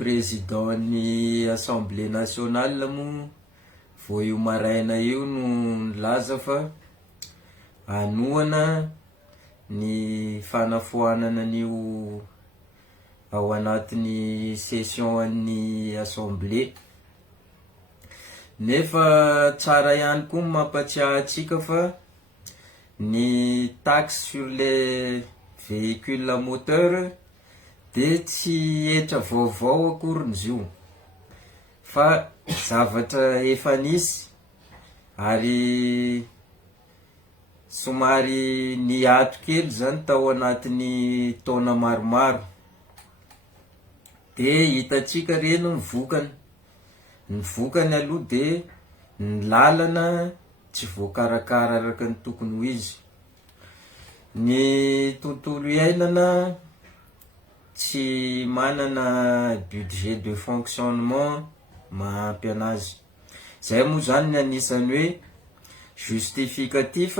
présidentny Assemblée nationale moa vo io maraina io no nilaza fa anoana ny fanafoanana an'io ao anatin'ny session an'ny Assemblée. Nefa tsara ihany koa mampatsiahy atsika fa ny taxe sur les véhicules à moteur de tsy etra vaovao akorin'izy io fa zavatra efa nisy ary somary niato kely zany tao anatin'ny taona maromaro, de hitatsika reny ny vokany aloha de ny lalana tsy voakarakara araka ny tokony ho izy, ny tontolo iainana tsy manana budget de fonctionnement mahampy anazy. Zay moa zany ny anisany hoe justificatif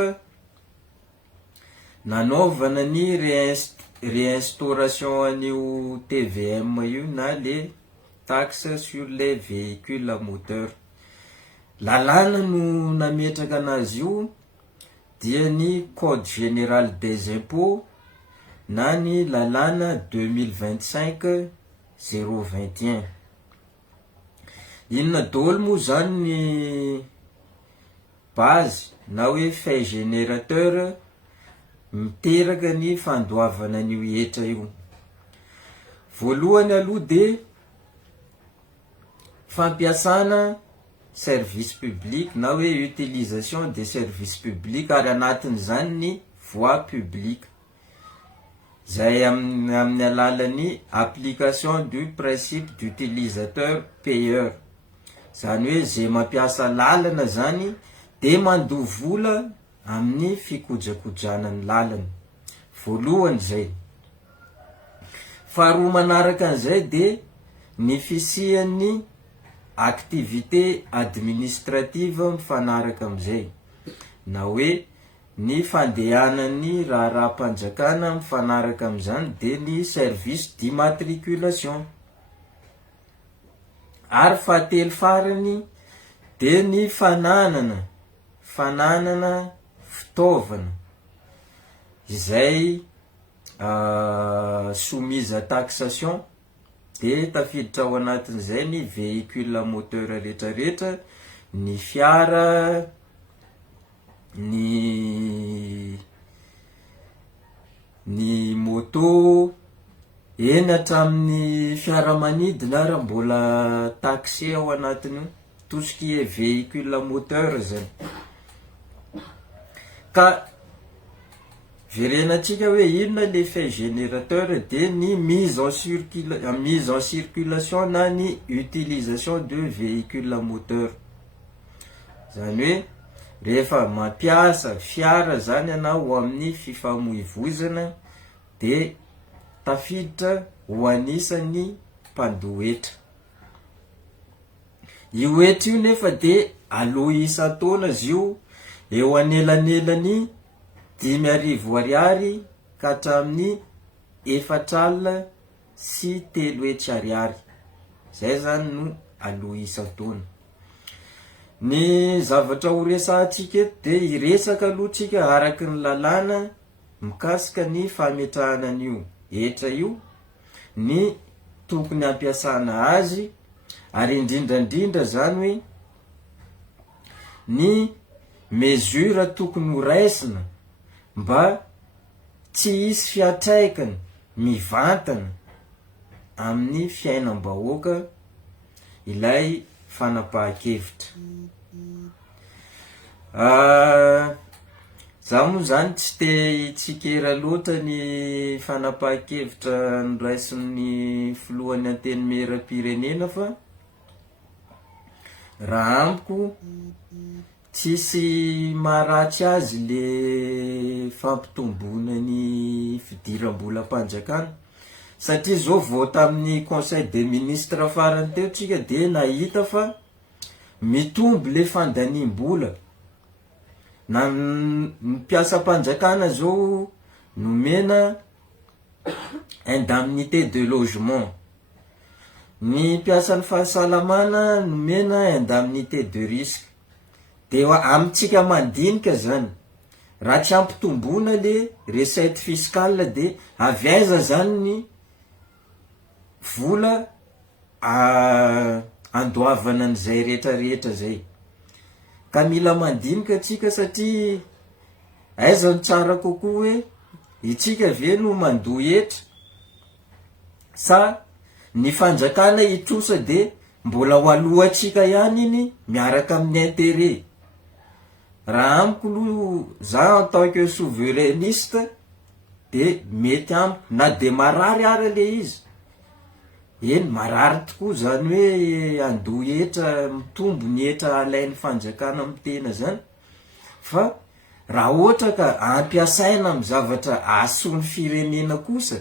nanaovana ny réinstauration an'io TVM io na le taxe sur les véhicules à moteur. Lalàna no nametraka anazy io dia ny code général des impôts na ny lalàna 2025-021. Inona daholo moa zany ny base na hoe fait générateur miteraka ny fandoavana an'io hetra io. Voalohany aloha de fampiasana service public na hoe utilisation des services publics, ary anatin'izany ny voie publique zay amin'ny alalan'ny application du principe d'utilisateur payeur. Zany hoe zay mampiasa lalana zany de mandoha vola amin'ny fikojakojanany lalana. Voalohany zay. Faharoa manaraka an'izay de ny fisian'ny activité administrative mifanaraka am'izay, na hoe ny fandehanan'ny raharaham-panjakana mifanaraka am'izany de ny service d'immatriculation. Ary fahatelo farany de ny fananana fitaovana izay soumise à taxation, de tafiditra ao anatin'izay ny véhicule à moteur rehetrarehetra, ny fiara, ny moto, eny hatramin'ny fiaramanidina raha mbola taxé ao anatiny tout ce qui est véhicule à moteur zany. Ka verenantsika hoe inona le fait générateur de ny mise en circulation na ny utilisation de véhicule à moteur. Zany hoe rehefa mampiasa fiara zany ianao amin'ny fifamoivoizana de tafiditra ho anisan'ny mpandoha hetra. Io hetra io nefa de aloha isan-taona izy io eo anelanelany 5,000 ariary ka hatramin'ny 4,000 sy 3,000 ariary. Zay zany no aloha isan-taona. Ny zavatra ho resahantsika eto de iresaka aloha tsika araky ny lalàna mikasika ny fametrahana an'io hetra io, ny tokony ampiasana azy, ary indrindrandrindra zany hoe ny mesure tokony ho raisina mba tsy hisy fiatraikany mivantana amin'ny fiainam-bahoaka ilay fanapahan-kevitra. Za moa zany tsy te hitsikera loatra ny fanapahan-kevitra noraisin'ny filohan'ny antenimieram-pirenena fa raha amiko tsisy maharatsy azy le fampitomboana ny fidiram-bolam-panjakana, satria zao vao tamin'ny conseil des ministres farany teo tsika de nahita fa mitombo le fandaniam-bola. Na mpiasam-panjakana zao nomena indemnité de logement, ny mpiasan'ny fahasalamana nomena indemnité de risque de amitsika mandinika zany raha tsy ampitomboana le recette fiscale de avy aiza zany ny vola andoavana an'izay rehetrarehetra zay ka mila mandinika atsika satria aiza ny tsara kokoa hoe itsika ve no mandoa etra sa ny fanjakana itrosa de mbola ho alohantsika ihany iny miaraka amin'ny intérêt. Raha amiko aloha za en tant que souverainiste de mety amiko na de marary ary le izy eny marary tokoa zany hoe andoa etra mitombo ny etra alain'ny fanjakana amin'ny tena zany fa raha ohatra ka ampiasaina amin'ny zavatra ason'ny firenena kosa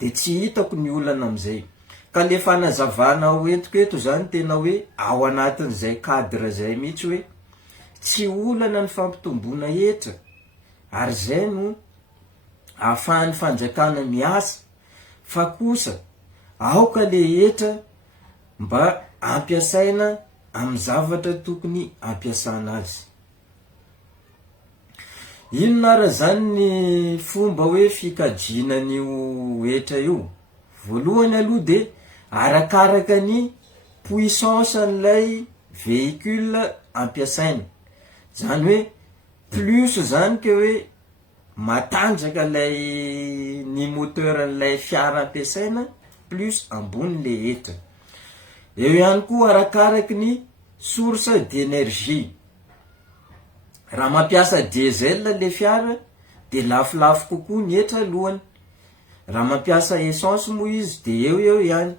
de tsy hitako ny olana am'izay ka le fanazavana hoentiko zany tena hoe ao anatin'izay cadre zay mihitsy hoe tsy olana ny fampitomboana etra ary zay no ahafahan'ny fanjakana miasa fa kosa aoka le etra mba ampiasaina amin'ny zavatra tokony ampiasana azy. Inona ara zany ny fomba hoe fikajiana n'io etra io? Voalohany aloha de arakaraka ny puissance an'ilay véhicule ampiasaina. Zany hoe plus zany ke hoe matanjaka lay ny moteur an'ilay fiara ampiasaina plus ambony le etra. Eo ihany koa arakaraka ny source d'énergie. Raha mampiasa diesel le fiara de lafolafo kokoa ny etra lohany. Raha mampiasa essence moa izy de eo ihany.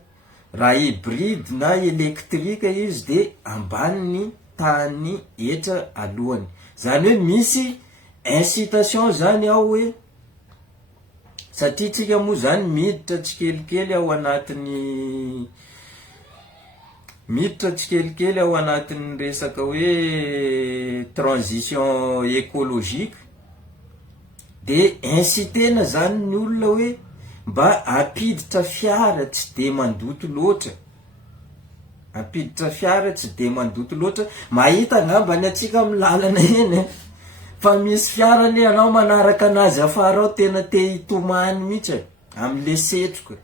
Raha hybride na électrique izy de ambany ny tany etra alohany. Zany hoe misy incitation zany ao hoe satria tsika moa zany miditra tsikelikely ao anatin'ny resaka hoe transition écologique de incitena zany ny olona hoe mba apiditra fiara tsy de mandoto loatra. Mahita ngambany atsika amin'ny lalana eny fa misy fiara le anao manaraka anazy afara ao tena te hitomany mihitsy am'le setroka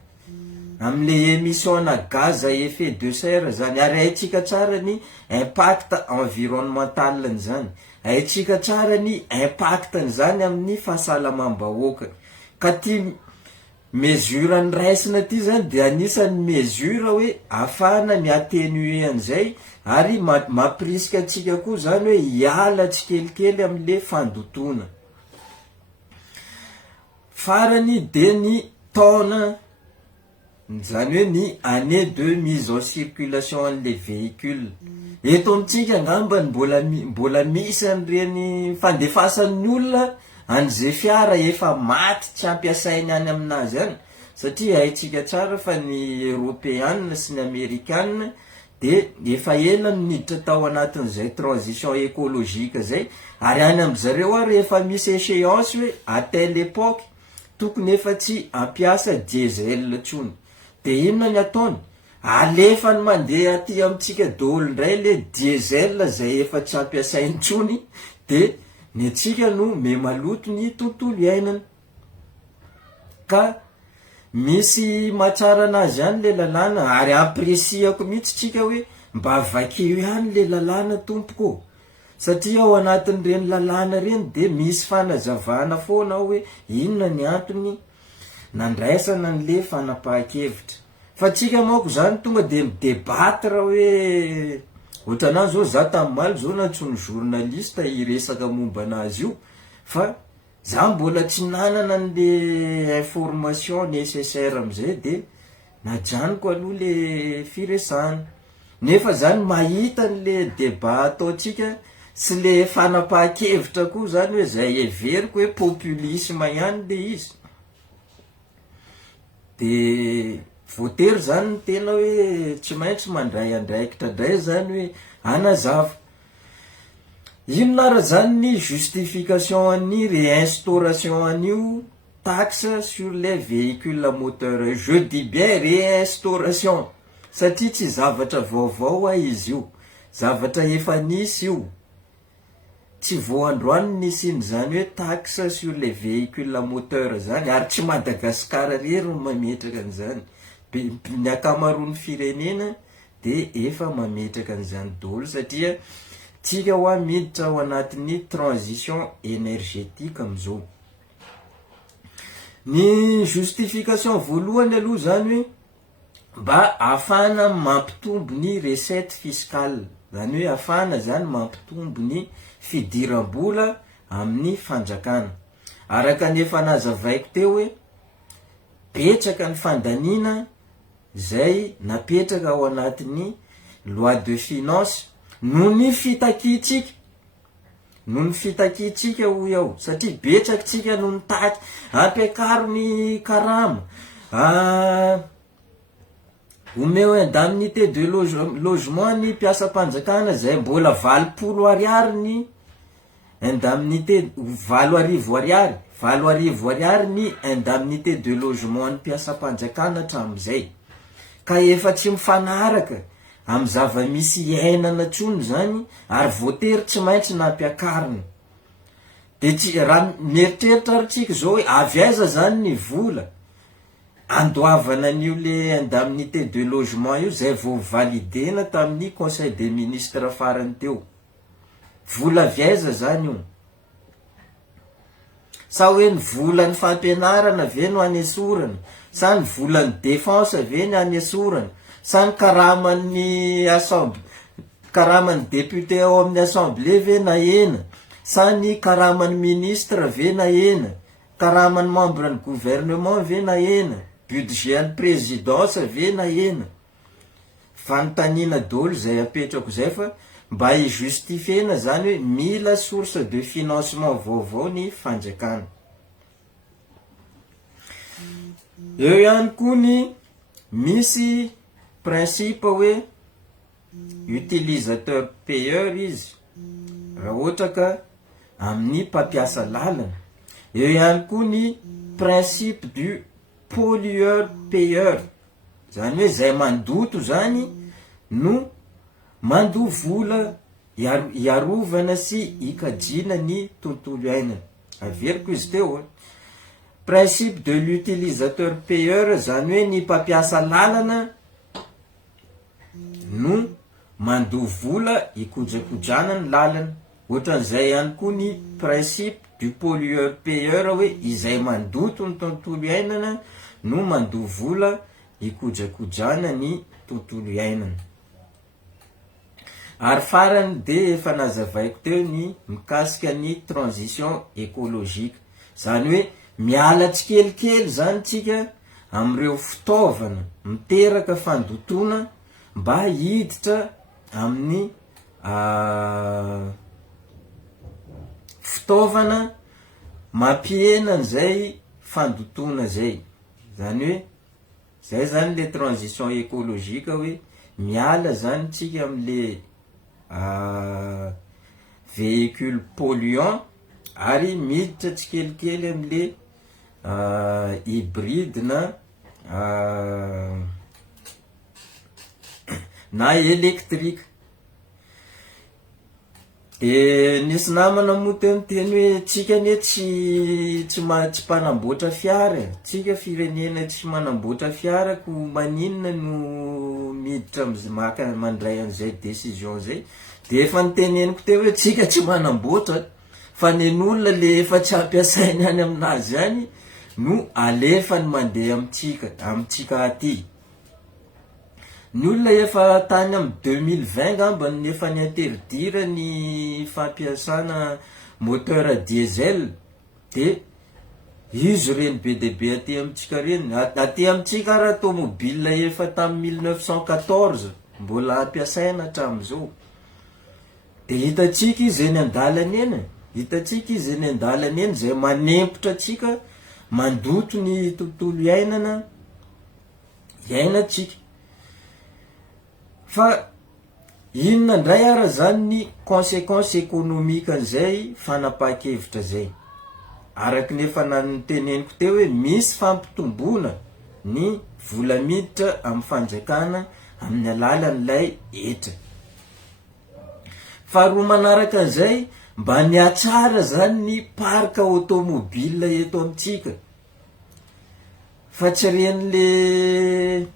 am'le émission na gaz à effet de serre zany ary haitsika tsara ny impact environnemental zany, haitsika tsara ny impact zany amin'ny fahasalamam-bahoaka ka ty mesure ny raisina ty zany de anisan'ny mesure hoe afahana miatenuer an'izay ary mampirisika atsika koa zany hoe hiala tsikelikely am'le fandotona. Farany de ny taona zany hoe ny année de mise en circulation an'le véhicule. Eto amitsika ngambany mbola misy an'ireny fandefasan'ny olona an'izay fiara efa maty tsy ampiasainy any aminazy any satria haitsika tsara fa ny européenne sy ny américaine de efa ela miditra tao anatin'izay transition écologique zay ary any am'zareo ary efa misy échéance hoe à telle époque tokony efa tsy ampiasa diesel tsony. De inona ny ataony? Alefa ny mandeha aty amitsika daholo indray le diesel zay efa tsy ampiasainy tsony de ny atsika no memaloto ny tontolo iainana. Ka misy mahatsara anazy ihany le lalàna ary ampresiako mihitsy tsika hoe mba vakeo ihany le lalàna tompoko satria ao anatin'ireny lalàna reny de misy fanazavana foana hoe inona ny antony nandraisana an'le fanapahan-kevitra. Fa tsika manko zany tonga de midebatra hoe ohatran'azy zao za tamin'maly zao nantsony journaliste hiresaka momba anazy io fa za mbola tsy nanana an'le information nécessaire am'izay de najanoko aloha le firesana. Nefa zany mahita an'le débat ataotsika sy le fanapahan-kevitra koa zany hoe zay everiko hoe populisme ihany le izy. De voatery zany ny tena hoe tsy maintsy mandray andraikitra ndray zany hoe anazava. Inona ara zany ny justification an'ny réinstauration an'io taxe sur les véhicules à moteur? Je dis bien réinstauration satria tsy zavatra vaovao izy io, zavatra efa nisy io, tsy voandroany nisiny zany hoe taxe sur les véhicules moteur zany, ary tsy Madagasikara rery no mametraka an'izany, ny akamaroan'ny firenena de efa mametraka an'izany daholo, satria tsika ho miditra ao anatin'ny transition énergétique am'izao. Ny justification voalohany aloha zany hoe mba afana mampitombo ny recette fiscale, zany hoe afana zany mampitombo ny fidiram-bola amin'ny fanjakana. Araka ny efa nazavaiko teo hoe petraka ny fandaniana zay napetraka ao anatin'ny loi de finance noho ny fitakitsika, noho ny fitakitsika ho ao, satria betsakytsika noho ny taky ampiakaro ny karama, omeo indemnité de logement ny mpiasam-panjakana zay mbola 20 ariary ny indemnité, 20 ariary ny indemnité de logement ny mpiasam-panjakana hatramin'izay, ka efa tsy mifanaraka amin'ny zava-misy iainana tsony zany, ary voatery tsy maintsy nampiakariny. De tsy raha mieritreritra aritsika zao hoe avy aiza zany ny vola andoavana an'io le indemnité de logement io zay vao validena tamin'ny conseil des ministres farany teo, vola avy aiza zany io? Sa hoe ny volan'ny fampianarana ve no anesorana, sa ny volan'ny défense ve no anesorana, sa ny karaman'ny député ao amin'ny assemblée ve na ena, sa ny karaman'ny ministre ve na ena, karaman'ny membre ny gouvernement ve na ena, budget ny présidence ve na ena. Fanontaniana daholo zay apetrako zay, fa mba hijustifiena zany hoe mila source de financement vaovao ny fanjakana. Eo ihany koa ny misy principe hoe utilisateur payeur izy raha ohatra ka amin'ny mpampiasa lalana. Eo ihany koa ny principe du pollueur payeur, zany hoe zay mandoto zany no mandoa vola iarovana sy ikajina ny tontolo iainana. Averiko izy teo. Principe de l'utilisateur payeur zany hoe ny mpampiasa lalana no mandoa vola ikojakojana ny lalana. Ohatran'izay ihany koa ny principe du pollueur payeur hoe izay mandoto ny tontolo iainana no mandoa vola ikojakojana ny tontolo iainana. Ary farany de efa nazavaiko teo ny mikasika ny transition écologique, zany hoe miala tsikelikely zany tsika am'ireo fitaovana miteraka fandotona mba hiditra amin'ny fitaovana mampiena an'izay fandotona zay. Zany hoe zay zany le transition écologique, hoe miala zany tsika am'le véhicule polluant ary miditra tsikelikely am'le hybride na électrique. E nisy namana moa teo miteny hoe tsika ne tsy mpanamboatra fiara, tsika firenena tsy manamboatra fiara, ko maninona no miditra maka mandray an'izay décision zay. De efa niteneniko teo hoe tsika tsy manamboatra, fa nen'olona le efa tsy ampiasainy any aminazy any no alefa ny mandeha amitsika aty. Ny olona efa tany amin'ny 2020 gamba ny efa ny interdire ny fampiasana moteur diesel, de izy reny be de be aty amitsika reny. Aty amitsika raha automobile efa tamin'ny 1914 mbola ampiasaina hatramin'izao. De hitatsika izy eny an-dalana eny, hitatsika izy eny an-dalana eny zay manempotra atsika mandoto ny tontolo iainatsika. Fa inona ndray ara zany ny conséquence économique an'izay fanapahan-kevitra zay. Araky nefa niteneniko teo hoe misy fampitombona ny vola miditra amin'ny fanjakana amin'ny alalan'ilay etra. Faharoa manaraka an'izay, mba niatsara zany ny parka automobile eto amintsika, fa tsy ren'le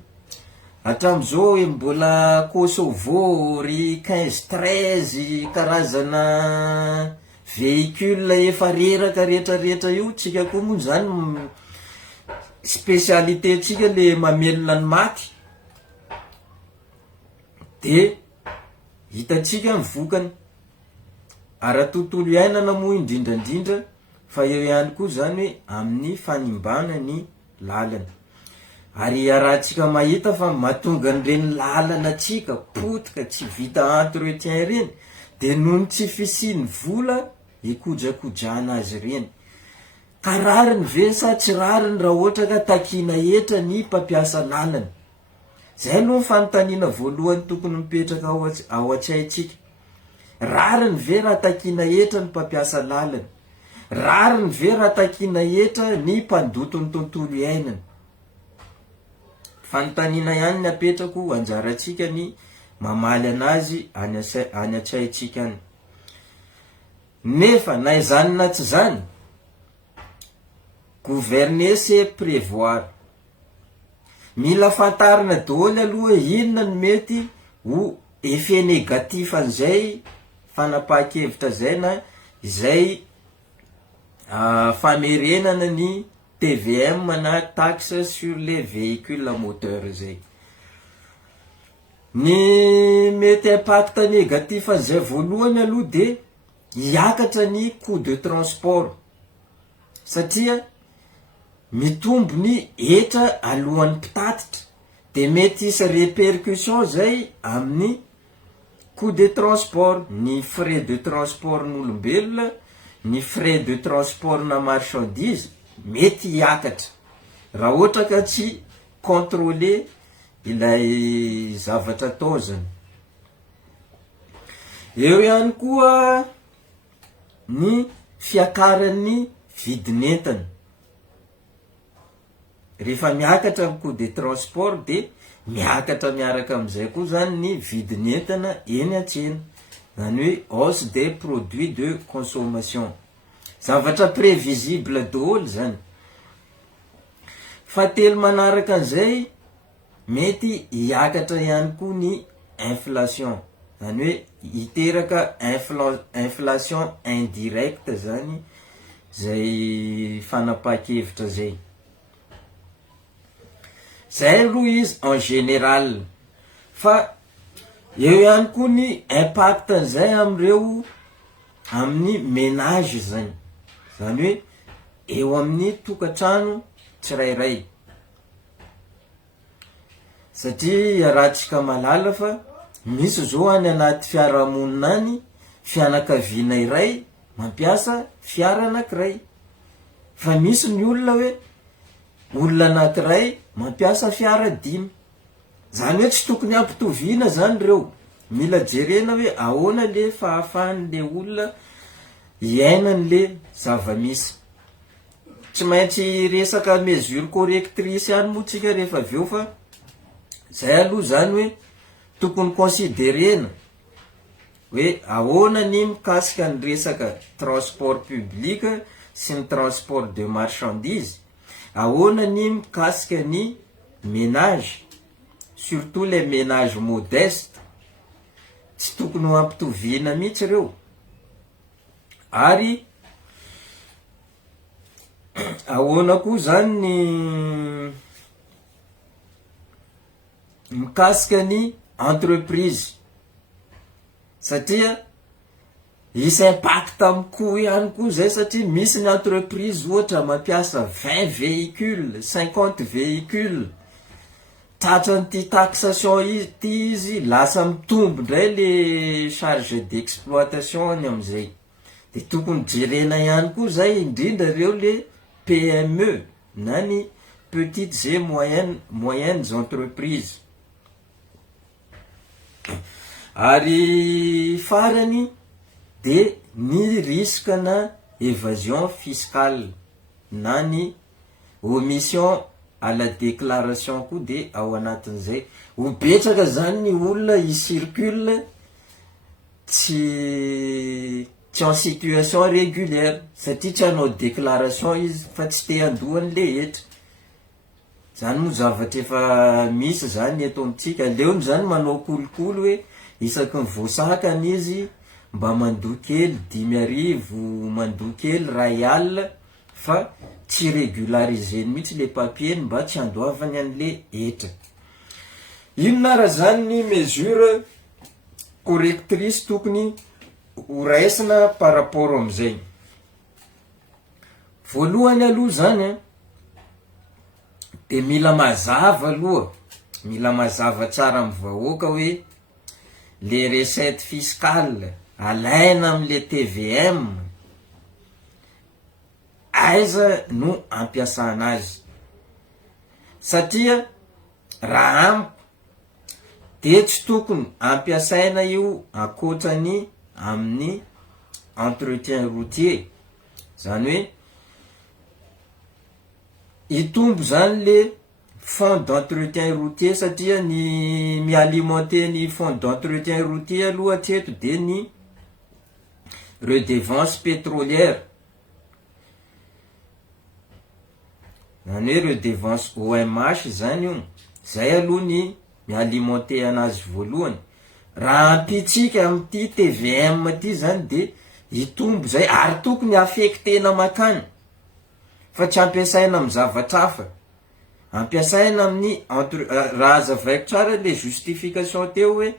hatram'izao hoe mbola Kosovo ry 15-13 karazana véhicule efa reraka rehetrarehetra io. Tsika koa moa zany spécialité tsika le mamelona ny maty, de hitatsika ny vokany ara-tontolo iainana moa indrindrandrindra, fa eo ihany koa zany hoe amin'ny fanimbana ny lalana. Ary raha-tsika mahita fa mahatonga an'ireny lalana tsika potika tsy vita entretien ireny, de noho tsy fisiany vola hikojakojana azy ireny. Ka rariny ve sa tsy rariny raha ohatra ka takina etra ny mpampiasa lalana? Zay aloha ny fanontaniana voalohany tokony mipetraka ao an-tsaintsika. Rariny ve raha takina etra ny mpampiasa lalana? Rariny ve raha takina etra ny mpandoto ny tontolo iainana? Fanontaniana ihany ny apetrako, anjarantsika ny mamaly anazy any an-tsaintsika any. Nefa na izany na tsy zany, gouverner c'est prévoir. Mila fantarina daholo aloha inona ny mety ho effet négatif an'izay fanapahan-kevitra zay na izay famerenana ny TVM na taxe sur les véhicules à moteur zay. Ny mety impact négatif an'izay voalohany aloha de hiakatra ny coût de transport, satria mitombo ny etra alohan'ny mpitatitra, de mety isy répercussion zay amin'ny coût de transport, ny frais de transport n'olombelona, ny frais de transport na marchandise mety hiakatra raha ohatra ka tsy contrôler ilay zavatra taozany. Eo ihany koa ny fiakaran'ny vidin'entana. Rehefa miakatra amin'ny coût de transport de miakatra miaraka amin'izay koa zany ny vidin'entana eny an-tsena, zany hoe hausse des produits de consommation. Zavatra prévisible daholo zany. Fahatelo manaraka an'izay, mety hiakatra ihany koa ny inflation, zany hoe hiteraka inflation indirecte zany zay fanapahan-kevitra zay. Zay aloha izy en général. Fa eo ihany koa ny impact an'izay am'ireo amin'ny ménage zany, zany hoe eo amin'ny tokantrano tsirairay. Satria rahantsika malala fa misy zao any anaty fiarahamonina any fianakaviana iray mampiasa fiara anankiray, fa misy ny olona hoe olona anankiray mampiasa fiara 5. Zany hoe tsy tokony ampitoviana zany reo. Mila jerena hoe ahoana le fahafahan'le olona iainan'le zava-misy. Tsy maintsy resaka mesure correctrice ihany moa tsika rehefa aveo, fa zay aloha zany hoe tokony considerena hoe ahoana ny mikasika ny resaka transport public sy ny transport de marchandise, ahoana ny mikasika ny ménage, surtout les ménages modestes, tsy tokony ho ampitoviana mihitsy reo. Ary ahoana koa zany ny mikasika ny entreprise, satria isy impact amin'ny coût ihany koa zay, satria misy ny entreprise ohatra mampiasa 20 véhicules, 50 véhicules, tratran'ity taxation ity izy lasa mitombo ndray le charge d'exploitation any amin'izay. De tokony jerena ihany koa zay indrindra reo le PME na ny petites et moyennes entreprises. Ary farany de ny risque na évasion fiscale na ny omission à la déclaration koa de ao anatin'izay ho betsaka zany ny olona icircule tsy en situation régulière satria tsy hanao déclaration izy fa tsy te andohany le etra. Zany moa zavatra efa misy zany eto amitsika. Leony zany manao kolokolo hoe isaky ny voasakany izy mba mandoa kely 5,000, mandoa kely 1,000 fa tsy régularisé mihitsy le papier mba tsy andoavany an'le etra. Inona raha zany ny mesure correctrice tokony ho raisina par rapport am'izay? Voalohany aloha zany de mila mazava aloha, mila mazava tsara amin'ny vahoaka hoe les recettes fiscales alaina am'le TVM aiza no ampiasana azy. Satria raha amiko de tsy tokony ampiasaina io akoatrany amin'ny entretien routier. Zany hoe itombo zany le fonds d'entretien routier satria ny mialimenter ny fonds d'entretien routier aloha hatreto de ny redevance pétrolière. Zany hoe redevance OMH zany io. Zay aloha ny mialimenter anazy voalohany. Raha ampitsika amin'ity TVM ty zany de itombo zay ary tokony affectena makany fa tsy ampiasaina amin'ny zavatra hafa. Ampiasaina amin'ny raha azavaiko tsara le justification teo hoe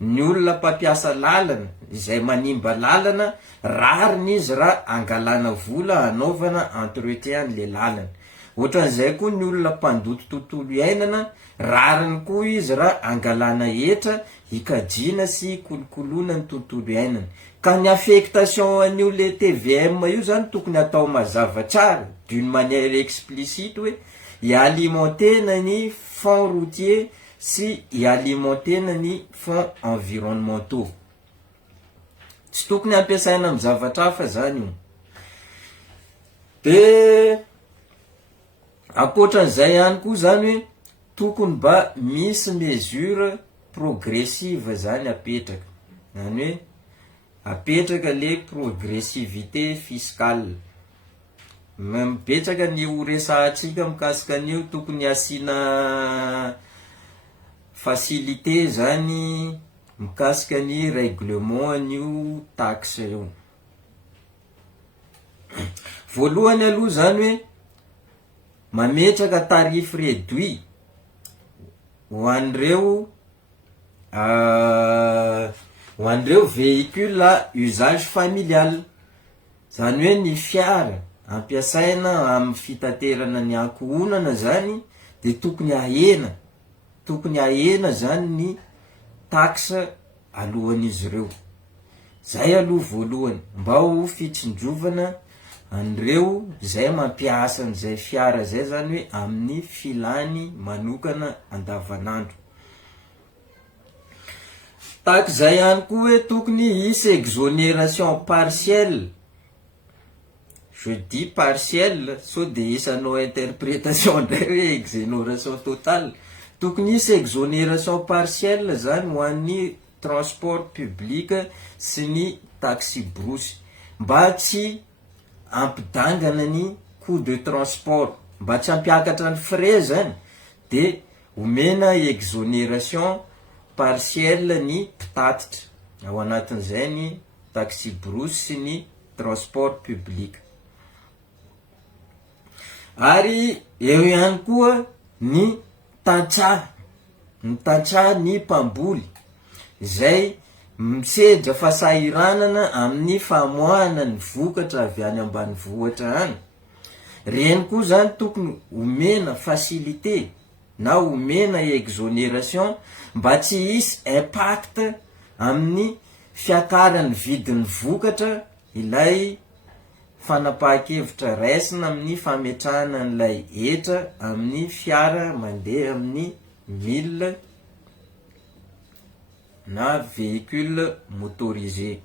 ny olona mpampiasa lalana izay manimba lalana rariny izy raha angalana vola anaovana entretien le lalana. Ohatran'izay koa ny olona mpandoto tontolo iainana rariny koa izy raha angalana etra hikajiana sy kolokoloana ny tontolo iainana. Ka ny affectation an'io le TVM io zany tokony atao mazava tsara d'une manière explicite hoe hialimentena ny fonds routier sy hialimentena ny fonds environnementaux. Tsy tokony ampiasaina amin'ny zavatra hafa zany io. De akoatran'izay ihany koa zany hoe tokony mba misy mesure progressive zany apetraka. Zany hoe apetraka le progressivité fiscale. Mibetsaka ny resahantsika mikasika an'io, tokony asiana facilité zany mikasika ny règlement an'io taxe io. Voalohany aloha zany hoe mametraka tarif réduit ho an'ireo véhicule à usage familial. Zany hoe ny fiara ampiasaina amin'ny fitaterana ny ankohonana zany de tokony ahena zany ny taxe alohan'izy ireo. Zay aloha voalohany mba ho fitsinjovana an'ireo zay mampiasa an'izay fiara zay zany hoe amin'ny filany manokana andavanandro. Taxe zay ihany koa hoe tokony hisy exonération partielle. Je dis partielle so de hisanao interprétation ndray hoe exonération totale. Tokony hisy exonération partielle zany ho an'ny transport public sy ny taxi brosy mba tsy ampidangana ny coût de transport, mba tsy ampiakatra ny frais zany de omena exonération partielle ny mpitatitra. Ao anatin'izay ny taxi brosy sy ny transport public. Ary eo ihany koa ny tantsaha ny mpamboly izay misedra fahasahiranana amin'ny famoahana ny vokatra avy any ambanivohitra any. Reny koa zany tokony omena facilité na omena exonération mba tsy hisy impact amin'ny fiakarany vidin'ny vokatra ilay fanapahan-kevitra raisina amin'ny fametrahana an'ilay etra amin'ny fiara mandeha amin'ny mille na véhicule motorisé.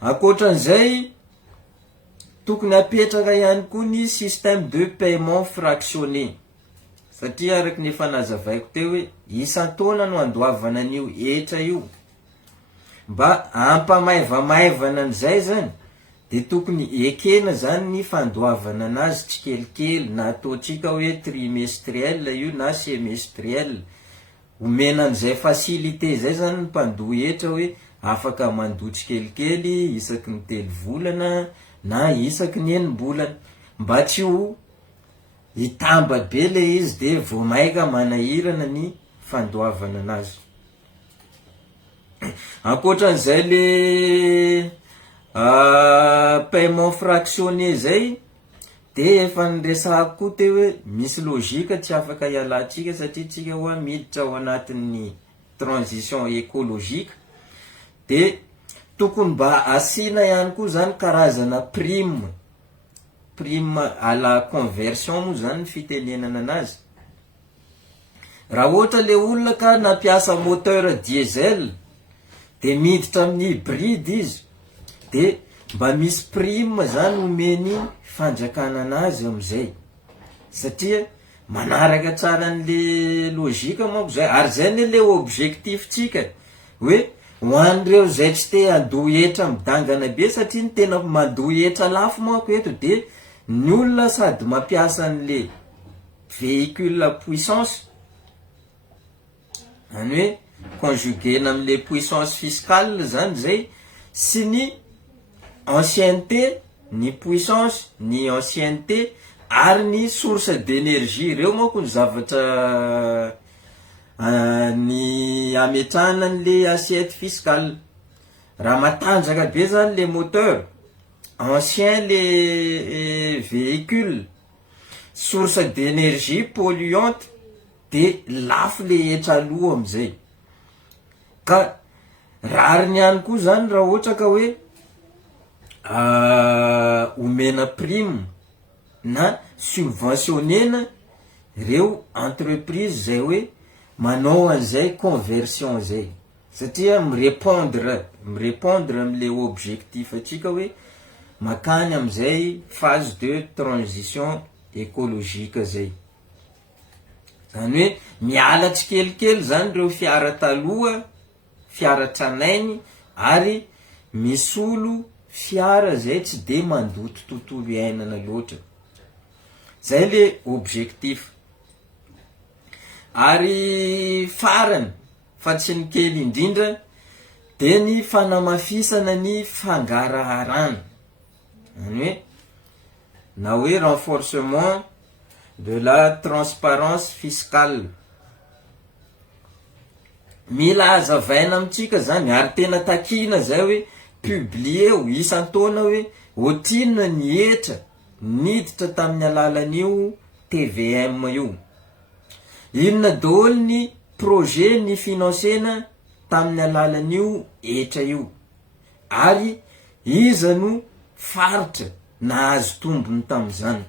Akoatran'izay tokony apetraka ihany koa ny système de paiement fractionné, satria araky ny efa nazavaiko teo hoe isan-taona no andoavana an'io etra io. Mba ampamaivamaivana an'izay zany de tokony ekena zany ny fandoavana anazy tsikelikely, na ataotsika hoe trimestriel io na semestriel. Omena an'izay facilité zay zany ny mpandoa etra hoe afaka mandoa tsikelikely isaky ny 3 volana na isaky ny 4 bolana, mba tsy ho hitamba be le izy de vao maika manahirana ny fandoavana anazy. Ankoatran'izay le paiement fractionné zay de efa niresahako koa teo hoe misy logika tsy afaka hialantsika satria tsika hoa miditra ao anatin'ny transition écologique, de tokony mba asina ihany koa zany karazana prime à la conversion moa zany fitenenana anazy. Raha ohatra le olona ka nampiasa moteur diesel de miditra amin'ny hybride izy, de mba misy prime zany omeny fanjakana anazy amizay, satria manaraka tsara an'le logika manko zay. Ary zay le objectif tsika hoe ho an'ireo zay tsy te handoa etra midangana be, satria ny tena mandoa etra lafo manko eto de ny olona sady mampiasa an'le véhicule puissance, any hoe conjuguena am'le puissance fiscale zany zay, sy ny ancienneté, ny puissance, ny ancienneté ary ny source d'énergie. Reo manko ny zavatra ny ametrahana an'le assiette fiscale. Raha matanjaka be zany le moteur, ancien le véhicule, source d'énergie polluante, de lafo le etra aloha amizay. Ka rariny ihany koa zany raha ohatra ka hoe omena prime na subventionnena reo entreprise zay hoe manao an'izay conversion zay, satria mirépondre am'le objectif atsika hoe makany am'izay phase de transition écologique zay. Zany hoe miala tsikelikely zany reo fiara taloha, fiara tranainy, ary misolo fiara zay tsy de mandoto tontolo iainana loatra. Zay le objectif. Ary farany fa tsy ny kely indrindra de ny fanamafisana ny fangaraharana, zany hoe na hoe renforcement de la transparence fiscale. Mila azavaina amitsika zany, ary tena takina zay hoe publie o isan-taona hoe ohatrino ny etra niditra tamin'ny alalan'io TVM io, inona daholo ny projet ny finansena tamin'ny alalan'io etra io, ary iza no faritra nahazo tombony tam'izany.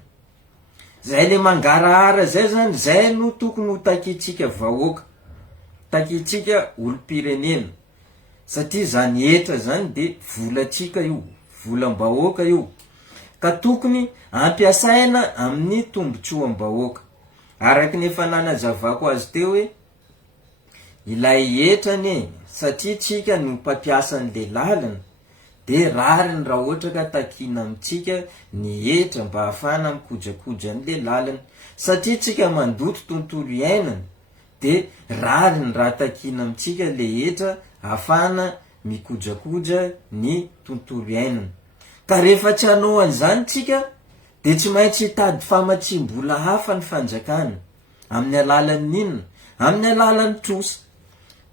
Zay le mangarahara zay zany, zay no tokony ho takitsika vahoaka, takitsika olom-pirenena, satria zany etra zany de volatsika io, volam-bahoaka io, ka tokony ampiasaina amin'ny tombotsoam-bahoaka. Araky ny efa nanazavako azy teo hoe ilay etrany, satria tsika no mpampiasa an'le lalana, de rariny raha ohatra ka takina amitsika ny etra mba ahafana mikojakoja an'le lalana, satria tsika mandoto tontolo iainana, de rariny raha takina amitsika le etra ahafana mikojakoja ny tontolo iainana. Ka rehefa tsy hanao an'izany tsika de tsy maintsy hitady famatsim-bola hafa ny fanjakana, amin'ny alalan'ny inona? Amin'ny alalan'ny trosa.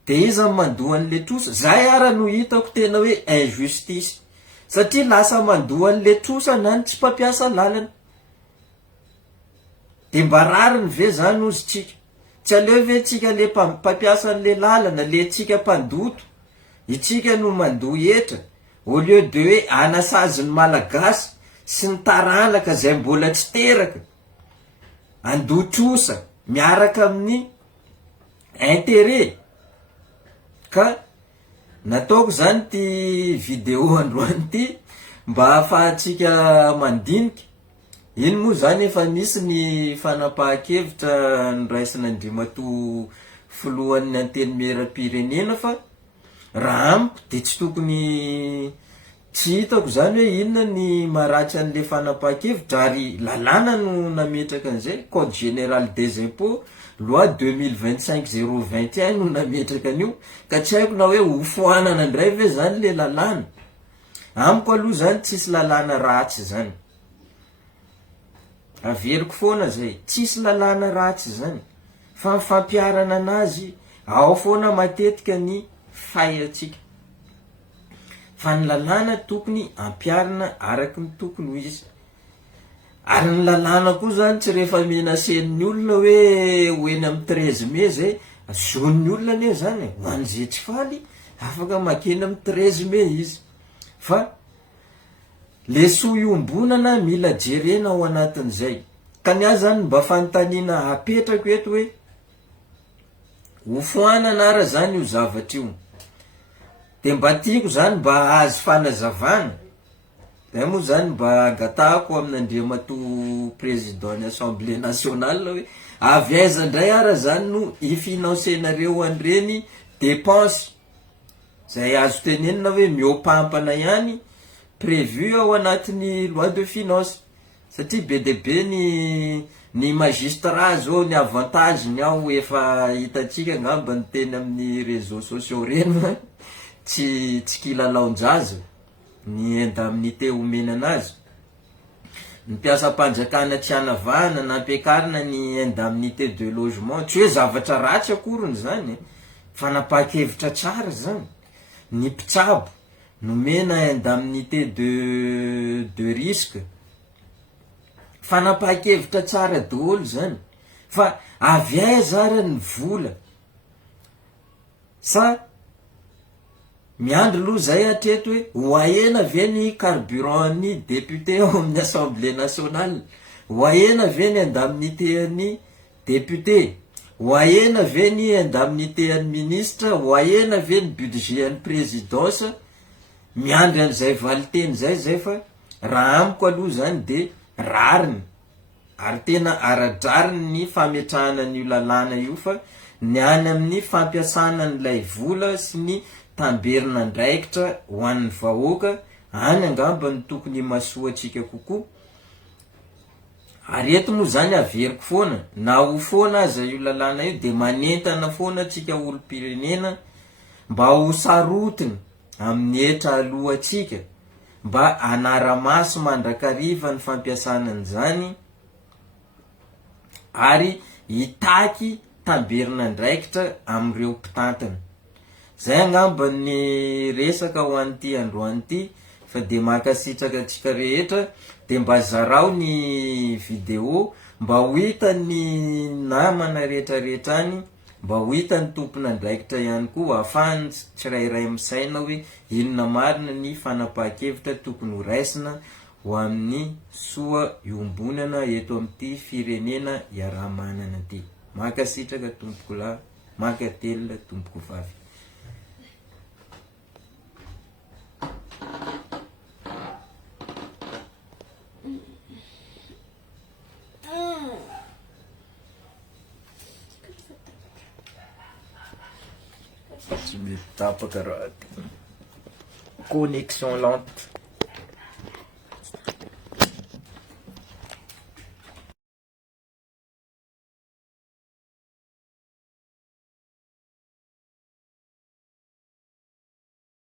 De iza mandoa an'le trosa? Zay ara no hitako tena hoe injustice, satria lasa mandoa an'le trosa na ny tsy mpampiasa lalana. De mba rariny ve zany ozy tsika? Tsy aleo ve tsika le mpampiasa an'le lalana, le tsika mpandoto, itsika no mandoa etra, au lieu de hoe anasazy ny malagasy sy ny taranaka zay mbola tsy teraka, andoa trosa miaraka amin'ny intérêt. Ka nataoko zany ty video androany ty mba ahafahantsika mandinika. Iny moa zany efa misy ny fanapahan-kevitra niraisina Andriamatoa filohan'ny antenimieram-pirenena fa raha amiko de tsy tokony, tsy hitako zany hoe inona ny maharatsy an'le fanapahan-kevitra, ary lalàna no nametraka an'izay. Code général des impôts loi 2025/021 no nametraka an'io, ka tsy haiko na hoe hofoanana indray ve zany le lalàna. Amiko aloha zany tsisy lalàna ratsy zany, averiko foana zay, tsisy lalàna ratsy zany, fa fampiarana anazy ao foana matetika ny fahatsika, fa ny lalàna tokony ampiarina araky ny tokony ho izy. Ary ny lalàna koa zany tsy rehefa menasen'ny olona hoe hoeny amin'ny 13 mai zay zon'ny olona ane zany, ho an'izay tsy faly afaka makeny amin'ny 13 mai izy, fa le soa iombonana mila jerena ao anatin'izay. Ka ny azy zany mba fanontaniana apetrako eto hoe hofoanana ara zany io zavatra io, de mba tiako zany mba azy fanazavana. Zay moa zany mba angatahako amin'Andriamatoa président ny Assemblée nationale hoe avy aiza indray ara zany no ifinancenareo an'ireny dépense zay azo tenenina hoe miopampana ihany prévu ao anatin'ny loi de finance. Satria be de be ny magistrat zao ny avantageny ao efa hitantsika ngamba ny teny amin'ny réseaux sociaux reny tsy kilalaon-jaza ny indemnité omena anazy. Ny mpiasam-panjakana tsy hanavahana na ampiakarina ny indemnité de logement, tsy hoe zavatra ratsy akoriny zany, fanapahan-kevitra tsara zany. Ny mpitsabo nomena indemnité de risque, fanapahan-kevitra tsara daholo zany. Fa avy aiza ara ny vola, sa miandry aloha zay hatreto hoe hoahena ve ny carburant ny député ao amin'ny Assemblée nationale, hoahena ve ny indemnité ny député, hoahena ve ny indemnité ny ministre, hoahena ve ny budget ny présidence. Miandry an'izay valiteny zay fa raha amiko aloha zany de rariny, ary tena aradrariny ny fametrahana n'io lalàna io, fa ny any amin'ny fampiasana n'ilay vola sy ny tamberina andraikitra ho an'ny vahoaka, any angamba ny tokony masoa atsika kokoa. Ary eto moa zany averiko foana, na ho foana aza io lalàna io de manentana foana atsika olo-pirenena mba ho sarotiny amin'ny hetra aloha atsika, mba anara-maso mandrakariva ny fampiasana an'izany, ary hitaky tamberina andraikitra amin'ireo mpitantana. Zay angamba ny resaka ho an'ity androany ity, fa de mankasitraka atsika rehetra de mba zarao ny video, mba ho hitan'ny namana rehetrarehetra any, mba ho hitan'ny tompona andraikitra ihany koa, ahafahany tsirairay misaina hoe inona marina ny fanapahan-kevitra tokony ho raisina ho amin'ny soa iombonana eto amin'ity firenena iaraha-manana ity. Mankasitraka tompoko lahy, mankatelina tompoko vavy. Tsy mety tapaka raha ty. Connexion lente.